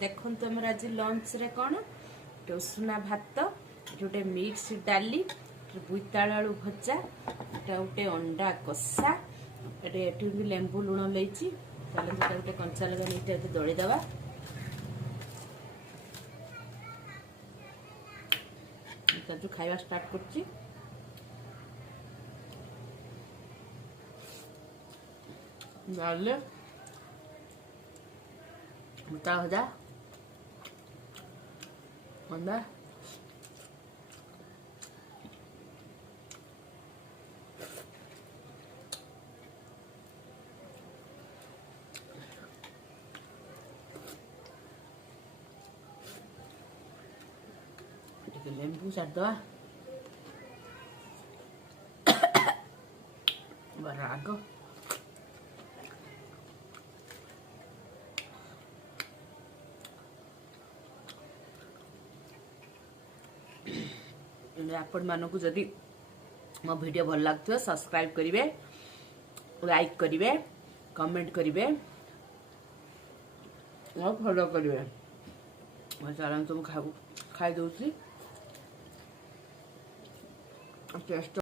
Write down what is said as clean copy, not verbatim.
देखो तुम आज लंच रे कौन उषुना भात गोटे मिक्स डाली बोईतालु आलू भजा गोटे अंडा कषा ये लेंबू लुण लेची गोटे कंचा लगा नहीं दलीदवा खाଇବା स्टार्ट करची भुता भजा अंडा लेंबू छाड़दवा राग आपण मानक जदि मो वीडियो भल लगथि सब्सक्राइब करिवे लाइक करिवे कमेंट करिवे और फॉलो करिवे मैं चैनल तुम खाई दउछि टेस्ट